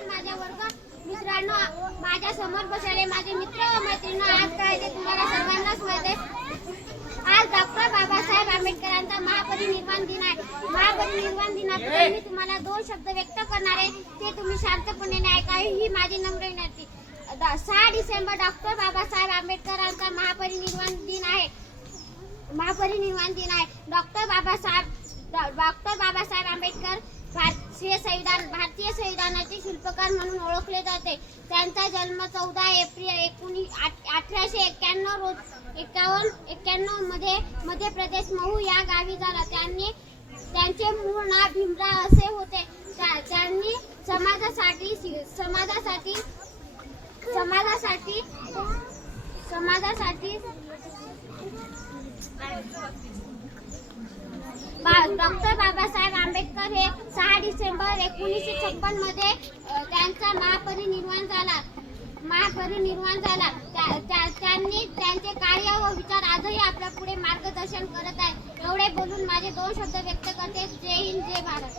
नमस्कार माझ्या वर्ग मित्रांनो, माझ्या समोर बसलेले माझे मित्र व मैत्रिणी, आज काय ते तुम्हाला सर्वांनाच माहिती आहे. आज डॉक्टर बाबासाहेब आंबेडकरांचा महापरिनिर्वाण दिन आहे. महापरिनिर्वाण दिनाबद्दल मी तुम्हाला 2 शब्द व्यक्त करणार आहे, ते तुम्ही शांतपणे ऐका ही माझी नम्र विनंती. 6 डिसेंबर डॉक्टर बाबासाहेब आंबेडकरांचा महापरिनिर्वाण दिन आहे. डॉक्टर बाबासाहेब आंबेडकर भारतीय संविधानाचे शिल्पकार म्हणून ओळखले जाते. त्यांचा जन्म 14 एप्रिल 1891 मध्ये मध्य प्रदेश महू या गावी झाला. त्यांचे मूळ नाव भीमराव असे होते. त्यांनी समाजासाठी डॉक्टर बाबासाहेब आंबेडकर हे 6 डिसेंबर 1956 मध्ये त्यांचा महापरिनिर्वाण झाला. त्यांनी त्यांचे कार्य व विचार आजही आपल्या पुढे मार्गदर्शन करत आहेत. एवढे बोलून माझे 2 शब्द व्यक्त करते. जय हिंद, जय भारत.